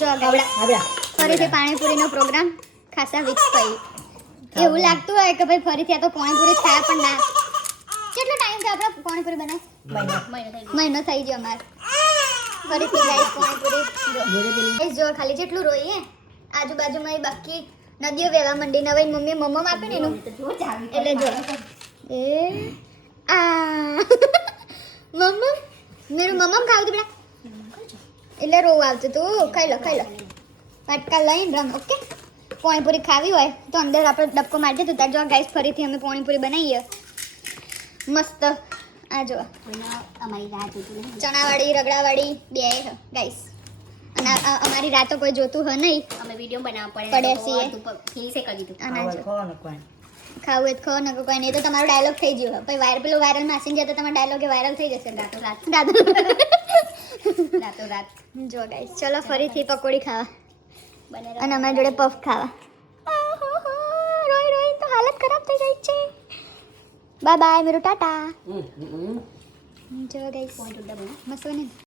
જો ફરીથી પાણીપુરીનો પ્રોગ્રામ ખાસા વીક્સ પછી એવું લાગતું હોય કે ભાઈ ફરીથી આ તો પાણીપુરી ખાયા પણ ના. કેટલો ટાઈમ છે આપણે પાણીપુરી બનાવ? મહિનો થઈ ગયો અમારે. ફરીથી ગાઈસ પાણીપુરી જો ખાલી જેટલું રોઈએ આજુબાજુમાં બાકી નદીઓ વેવા મંડી નવાઈ મમ્મી મમ્મા આપે ને એનું એટલે જો એ આ મમ્મા મેરું મમ્મા ખાવું તું બેટા એટલે રોવું આવતું તું. ખાઈ લો પાટકા લઈને રમ. ઓકે પાણીપુરી ખાવી હોય તો અંદર આપણે ડબકો મારી દીધું ત્યાં જો ગાઈસ ફરીથી અમે પાણીપુરી બનાવીએ મસ્ત. આ જો ચણાવાળી રગડાવાળી બે ગાઈસ અને અમારી રાતો કોઈ જોતું હોય નહીં અમે વિડિયો બનાવવા પડે છીએ ખીસે કરી દીધું. ખાવું હોય તો ખો ન કોઈ નહીં તો તમારો ડાયલોગ થઈ ગયો પછી પેલો વાયરલ માસીને જતો તમારો ડાયલોગ વાયરલ થઈ જશે રાતો રાત. જો ગાઈસ ચલો ફરીથી પકોડી ખાવા અને અમારી જોડે પફ ખાવા. રોઈ તો હાલત ખરાબ થઈ ગઈ છે. બાય બાય મેરું ટાટા. જો ગાઈસ મસ્ત બને.